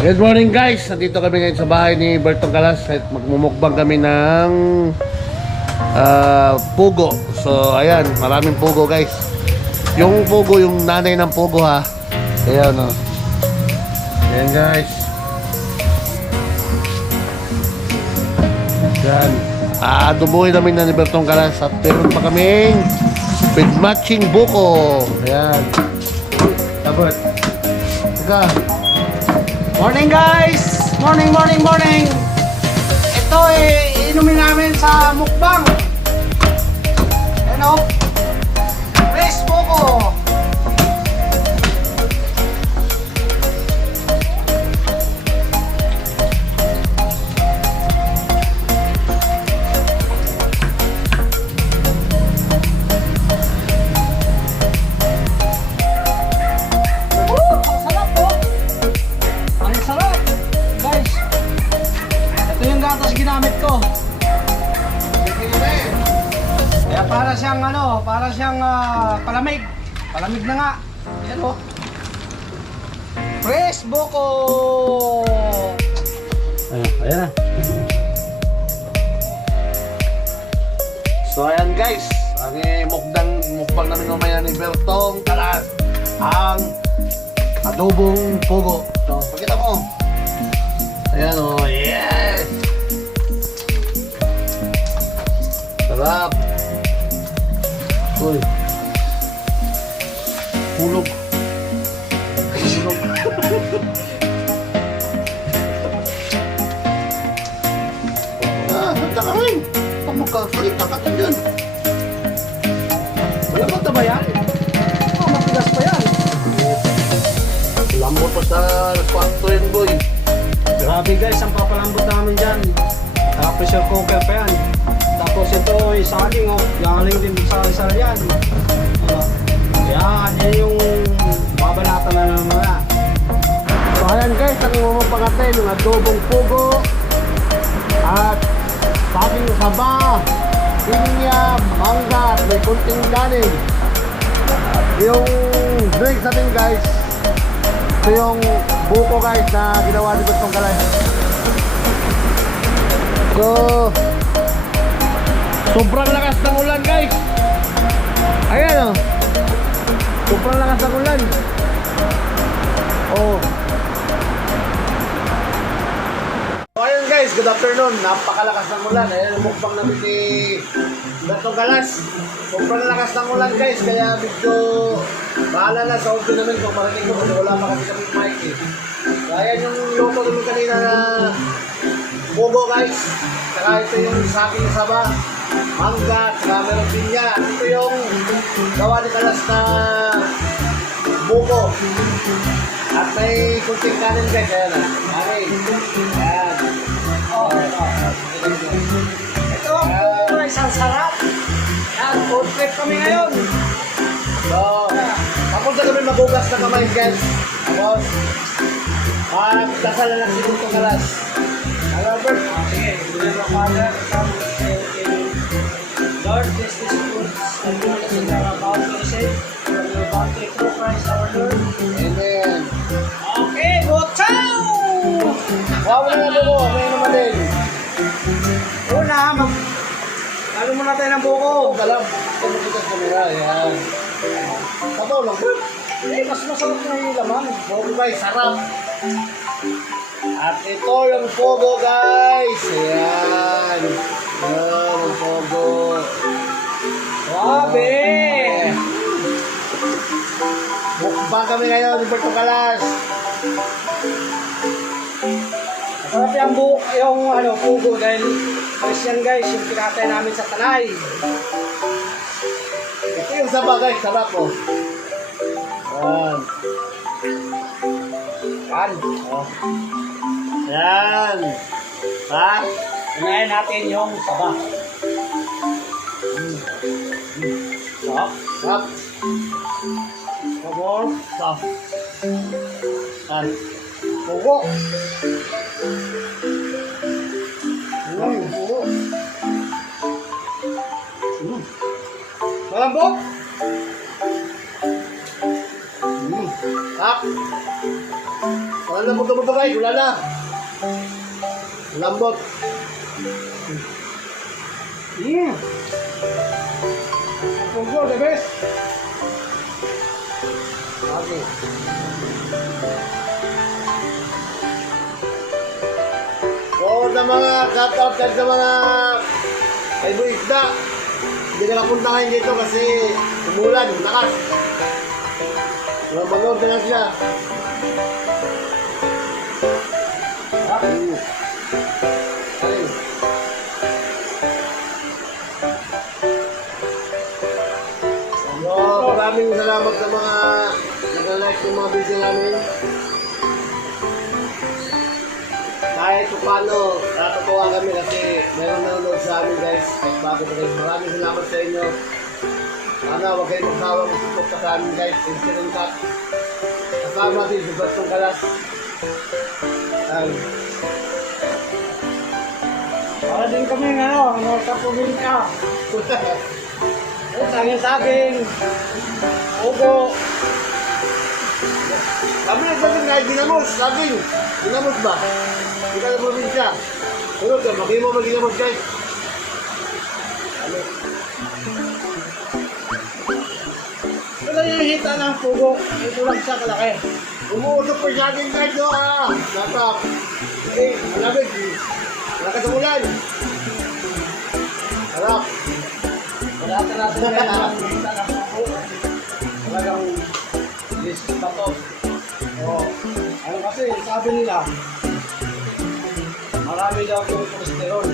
Good morning guys, nandito kami ngayon sa bahay ni Bertong at magmumukbang kami ng pugo. So ayan, maraming pugo guys. Yung pugo, yung nanay ng pugo ha. Ayan o. Ayan guys. Ayan. Adubuhin namin na ni Bertong at meron pa kaming with matching buko. Ayan. Tabot. Teka. Morning guys! Morning! Ito inumin namin sa mukbang. Ano? Fresh buko. Ginamit ko. Kaya para siyang palamig. Palamig na nga. Ayan o. Fresh buko. Ayan na. So ayan guys, ang mukbang namin mamaya ni Bertong Kalas, ang adobong pugo. So, pakita mo. Ayan o, yes! Sarap! Uy! Hulog! Hulog! Handa ka rin! Pamukha-salita ka tayo dyan! Malambot na ba yan? Oh, matigas pa yan. Lambot pa sa kwarto yun, boy! Grabe guys, ang papalambot namin dyan. Pressure cooker pa yan. Tapos ito ay saling oh. Galing din sa sal yan. Yan, yan yung babanatan na naman mga. So ayan guys, ang umupang natin yung adobong pugo at saging saba, pinya, mangga at may kunting kanin. Yung drinks natin guys, ito yung buko guys na ginawa ni Bertong Kalay. So sobrang lakas ng ulan guys. Ayan o. Sobrang lakas ng ulan. Oh. So ayun guys, good afternoon. Napakalakas ng ulan. Ayan ang mukbang namin ni Bertong Kalas. Sobrang lakas ng ulan guys. Kaya medyo bahala na sa audio namin kung marinig ko kasi wala pa kasi kami mic eh. So ayan yung luto namin kanina na pugo guys. Saka ito yung saging saba, mangga, saka meron pinya. Ito yung gawa ni Kalas na buko. At may kunting kanin guys. Ayan na. Ayan. Ayan. Ito ang buko guys, ang sarap. Yan, food trip kami ngayon. So, tapos na kami magugas na kamay guys. Tapos, dasal na lang si Bertong Kalas. Hello, Bert. Sige, good morning, Father. Lord, bless these foods and bless in our mouth to receive from your bounty through Christ our Lord. Amen. Okay, go chow! Wow, wala na buko. May naman din. Una, lalo muna tayo ng buko. Galam. Ito kita sa camera. Ayan. Sabaw lang, Bert. Mas masarap na yung laman. Buko guys, sarap. At ito yung pugo guys. Ayan. Ayan yung pugo. Grabe! Mukbang kami ngayon ni Bertong Kalas. Masarap yung pugo dahil yan guys, yung pinatay namin sa tanay. Ito yung saba guys, sarap oh. Ayan. Yan. Oh. Ayan. Ha? Unahin natin yung saba. Sarap. Sarap. Sabor. Sarap. Ayan. Pugo. Pugo. Malambot? Sarap. Ang lambot na ba guys? Wala na. Lambot. Pugo, the best. Okay. So, sa mga cut-out at sa mga kaibo isda, hindi ka napunta ngayon dito kasi umulan, lakas. Manood na lang siya. Ayun. So, maraming salamat sa mga nag-like ng mga video namin. Kahit paano, natutuwa kami kasi meron nanonood sa amin guys. Kahit bago pa guys, maraming salamat sa inyo. Sana huwag kayong magsawang suporta sa amin guys. Incident cut. Kasama din sa Bertong Kalas. Para din kami sa probinsya. Saging-saging. Pugo. Kami nagsasabi kahit ginamos, saging. Ginamos ba? Hindi ka na probinsya. Pero magiging mo mag-ginamos guys. Ito yung hita ng pugo. Ito lang siya kalaki. Umuusok pa yung saging guys. Natap. Eh, malabig. Malakas ang ulan. Harap. Natin yan ang hita ng pugo. Talagang list pa to. Ano kasi, sabi nila, marami daw yung cholesterol.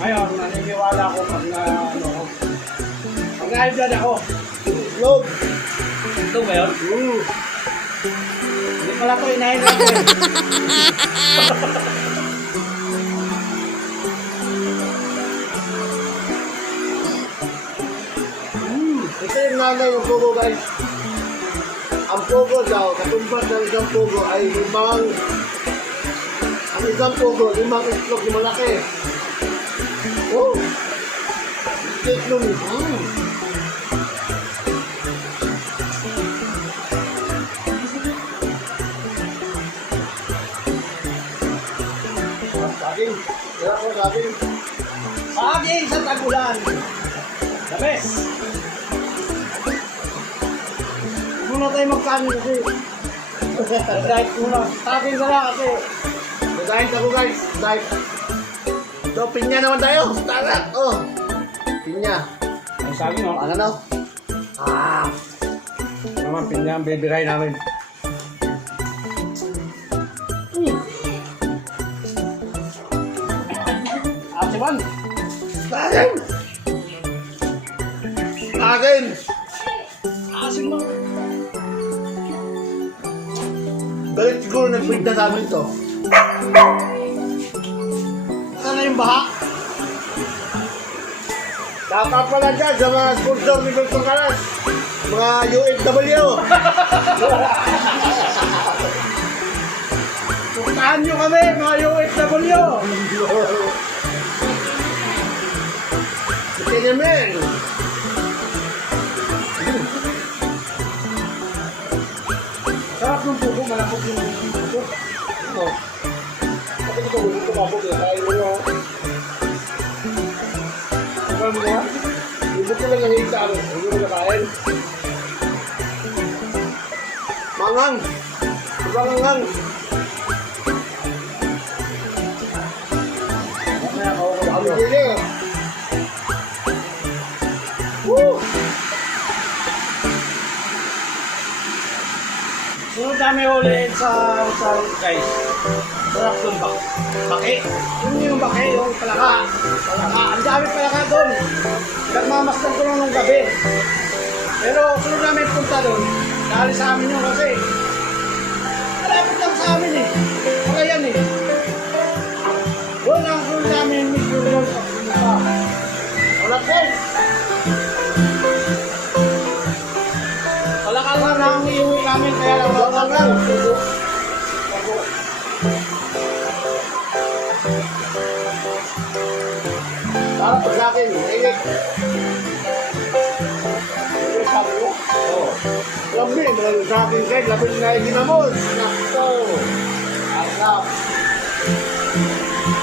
Ngayon, naniniwala ko pag high blood ako. Log. Ito ba yun? Hindi pala ito, inahin natin. Ito yung nanay ng pugo guys. Ang pugo daw, katumbas ng isang pugo ay ang isang pugo, 5 itlog yung malaki. Oh! Itlog nun. Saging. Kaya ko saging. Saging sa tagulan. The best. Muna tayo magkanin kasi. Diet muna. Saging ka na kasi. Nag-diet ako guys. Diet. So, pinya naman tayo. Tara. Oh. Pinya. Ay saging no? Ano na? Naman pinya ang baby namin. Atiban. Saging! Saging! Asin mo. Galit siguro nag-print na sa amin to. Sana yung baha. Dapat pala dyan sa mga sponsor ni Bertong Kalas. Mga UFW. Puntahan nyo kami, mga UFW. Sige men. Sarap ng pugo, malapot yung pugo. Bakit ito gusto tumabog eh? Kain mo nyo. Alam mo ba? Ibig ko lang nangyayari sa amin. Hindi mo nakain. Mangang. Mangang. Kami sila. Woo! Sunod kami ulit sa guys. Sarap doon ba? Baki. Yun yung baki, yung palaka. Palaka. Ang dami palaka doon. Nagmamasdan ko lang nung gabi. Pero sunod namin punta doon. Dahil sa amin yun kasi. Malapit lang sa amin eh. Pagayan eh. Doon ang sunod namin medyo doon sa punta. Wala po. Palaka lang ang iuwi namin kaya lang Mangang lang. Para pag sa akin, init. Sabi mo? Oo. Labi, sa akin kahit labi na ginamos. Nakto. kaya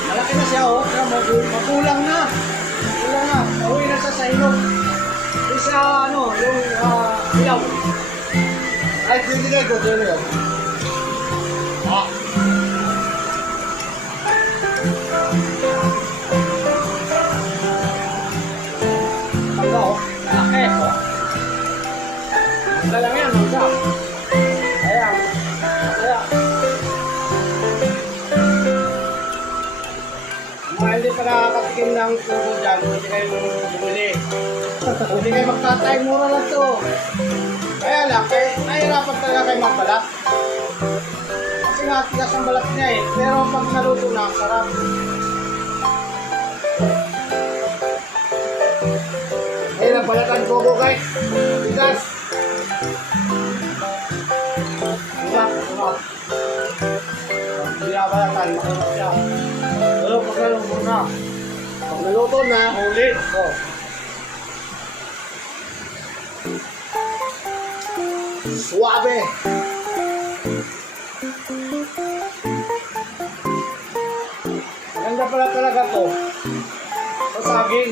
malaki na siya oh. Kaya magulang na. Magulang na. Pauwi na siya sa ilog. Yung sa ano, yung ilaw. Ay, hindi na ito. Hindi na. Ah. Pagka oh, malaki oh. Mangga lang yan, mangga. Kaya, mga hindi pa nakakatikim ng pugo dyan, hindi kayo bumili. Hindi kayo magtatay, mura lang to. Kaya lang, nahihirapan talaga kayo magbalat. Kasi nga, tigas ang balat niya eh. Pero pag naluto na, sarap. Ayun ang balatan pugo guys. Tigas. Sarap. Binabalatan, makulap siya. Pero pag naluto na, Pag naluto na, huli. Oh. suwabe. Maganda pala talaga to. Sa saging.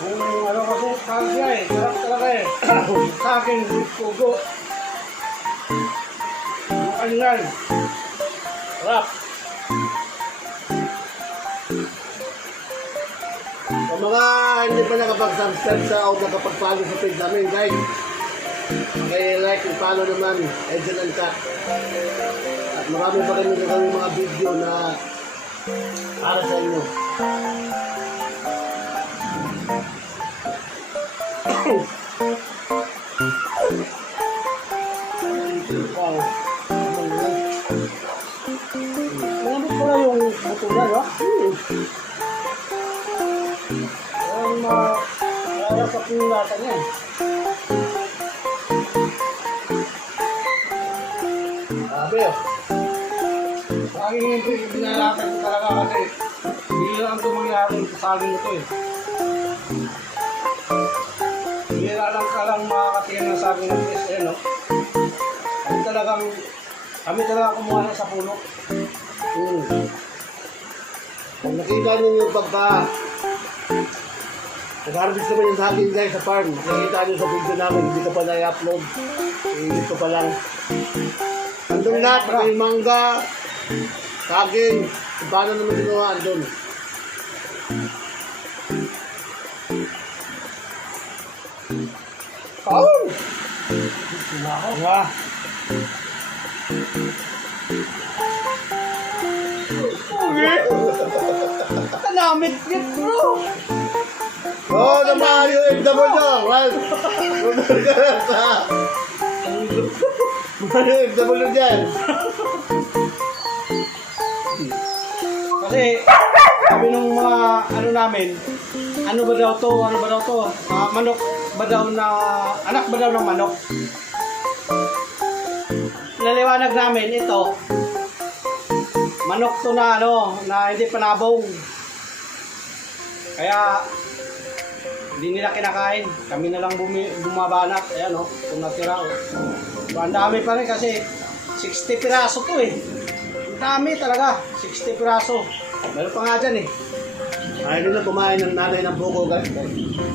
Kung ano kasi, saging siya eh. Sarap talaga eh. Saging, pugo. Ano yan? Sarap. Sa mga hindi pa nakapag-subscribe sa o nakapag-follow sa page namin guys, like and follow naman, Edson and Kat. At marami pa kami gagawin mga video na para sa inyo. Malamit pala yung buto na, no? Ang kaya sa pinulatan yan. Sabi oh. Saging hindi binalatan ko talaga kasi bihira ang tumangyari sa saging ito eh. Bihira lang ka lang makakatiyan ng saging ng pes eh, no? Kami talaga kumuha na sa puno. Kung nakita nyo yung nag-harvest naman yung saging guys sa farm, nakita nyo sa video namin, hindi ko pa na-upload. Hindi ko pa lang. Andun lahat, may mangga, saging, kung paano naman ginawa, andun. Oh! Wah! Tanamit yun, bro! Oo, naman yung FW, well, yung FW dyan. Kasi, sabi nung mga ano namin, ano ba daw to? Manok ba daw na, anak ba daw ng manok? Naliwanag namin ito, manok to na ano, na hindi panabong. Kaya, hindi nila kinakain. Kami na lang bumabanat. Ayan o, kung natira o. Ang dami pa rin kasi 60 piraso to eh. Ang dami talaga, 60 piraso. Meron pa nga dyan eh. Ayaw nila kumain ng nanay ng buko guys.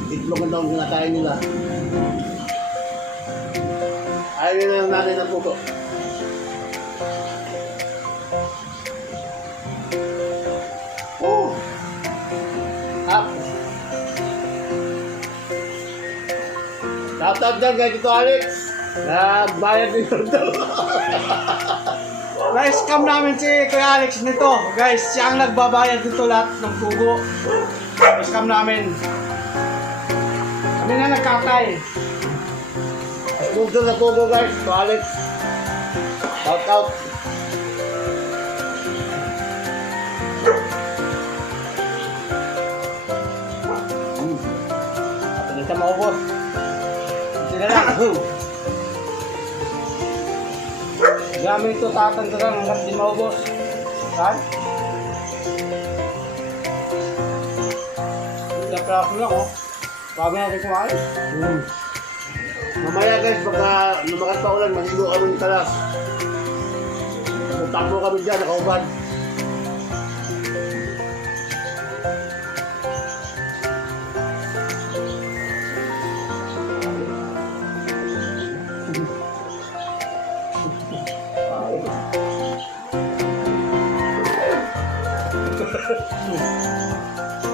Itlog ang taong kinakain nila. Ayaw nila ng nanay ng buko. Oh! Up! Shoutout dyan kay Tito Alex. Bayad din yung Na-scam namin si Kuya Alex nito. Guys, siya ang nagbabayad dito lahat ng pugo. Na-scam namin. Kami na nagkatay. Mugdo na Pugo guys, to Alex. Shout out. Pinita maubos. Hindi na lang. Gamit ito tatanggalan hanggang di maubos. Saan? Napraso lang oh. Bago natin kumain. Mamaya guys, baka lumakas pa ulan, maligo kami ng talas. Takbo kami dyan, nakaubad.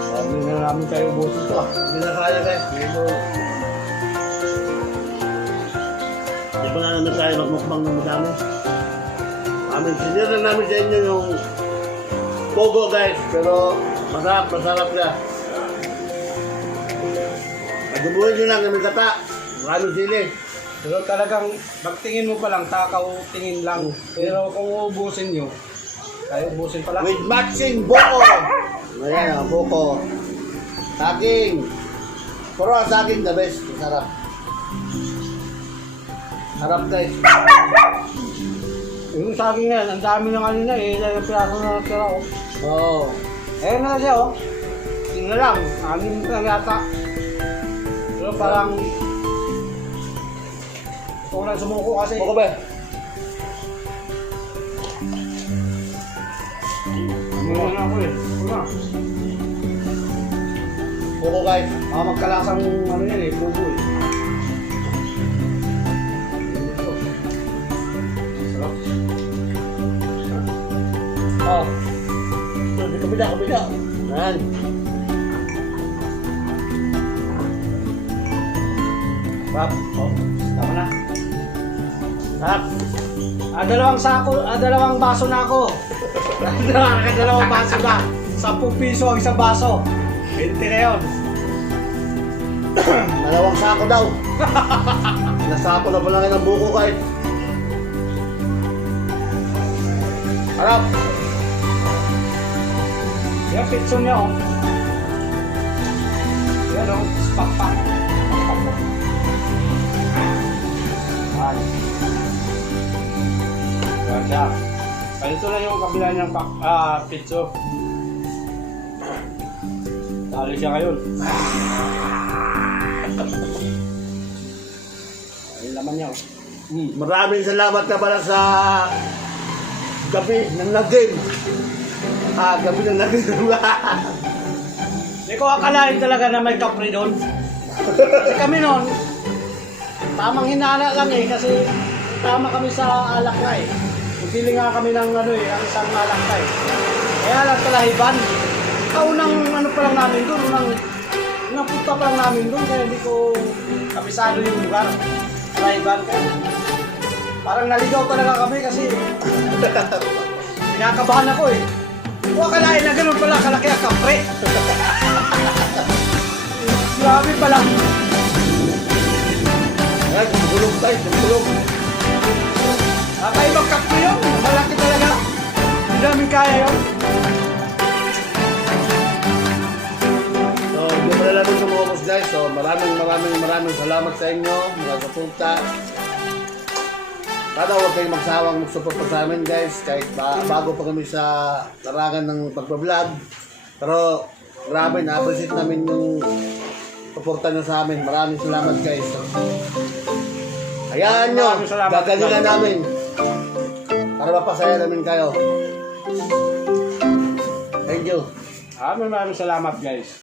Sabi na namin kayo ubusin to. Hindi na kaya guys. Hindi pa nga namin kaya magmukbang ng madami. Sinir na namin sa inyo yung Pugo guys. Pero masarap na. Pagdubuhin nyo lang namin kata. Maraming sili. Pero talagang magtingin mo pa lang, takaw tingin lang. Pero kung uubusin nyo, kayo ubusin pala. With matching buko. Ayan ang buko. Saging. Pero ang saging the best. Sarap. Sarap guys. Yung saging na yan, ang dami ng ano na eh, ilang piraso na natira oh. Oo. Eh na siya oh. Tingnan lang, amin lang yata. Pero parang gusto ko lang sumuko kasi. Buko ba? Muna na ako eh. Muna. Buko guys. Magkalasang ano yan eh, pugo eh. Sarap. Oh. Di kabila. Ayan. Sarap. Oh, tama na. Sarap. Dalawang baso na ako. Dalawang baso na. 10 piso ang isang baso. 20 na yun. Dalawang sako daw. Nasako na pala ngayon ang buko guys. Sarap. Yan, pizza niya oh. Yan oh, pakpak. Yan siya. Ito na yung kabila niyang pizza. Tali siya ngayon. Ayun naman niya oh. Maraming salamat na pala sa gabi ng lagim. Gabi ng lagim. Hindi ko akalain talaga na may kapre doon. Kasi kami noon, tamang hinala lang eh, kasi tama kami sa alak na eh. Pili nga kami ng ano eh, ang isang alak na eh. Kaya lang talahiban. Unang ano pa lang namin doon, unang punta pa lang namin doon, kaya hindi ko kabisado yung lugar. Talahiban kaya. Parang naligaw talaga kami kasi pinakabahan ako eh. Kung akalain na ganun pala, kalaki ang kapre. Grabe pala. Ay, gulong tayo, gulong. Kakaibang kapre yun. Malaki talaga. Hindi namin kaya yun. So, hindi pala natin sumubos guys. So, maraming salamat sa inyo, mga kapunta. Sana huwag kayong magsawang mag-support pa sa amin guys. Kahit bago pa kami sa larangan ng pagbablog. Pero, grabe, na-appreciate namin yung suporta nyo sa amin. Maraming salamat guys. So, hayaan nyo, gagalingan namin. Para mapasaya namin kayo. Thank you. Maraming salamat guys.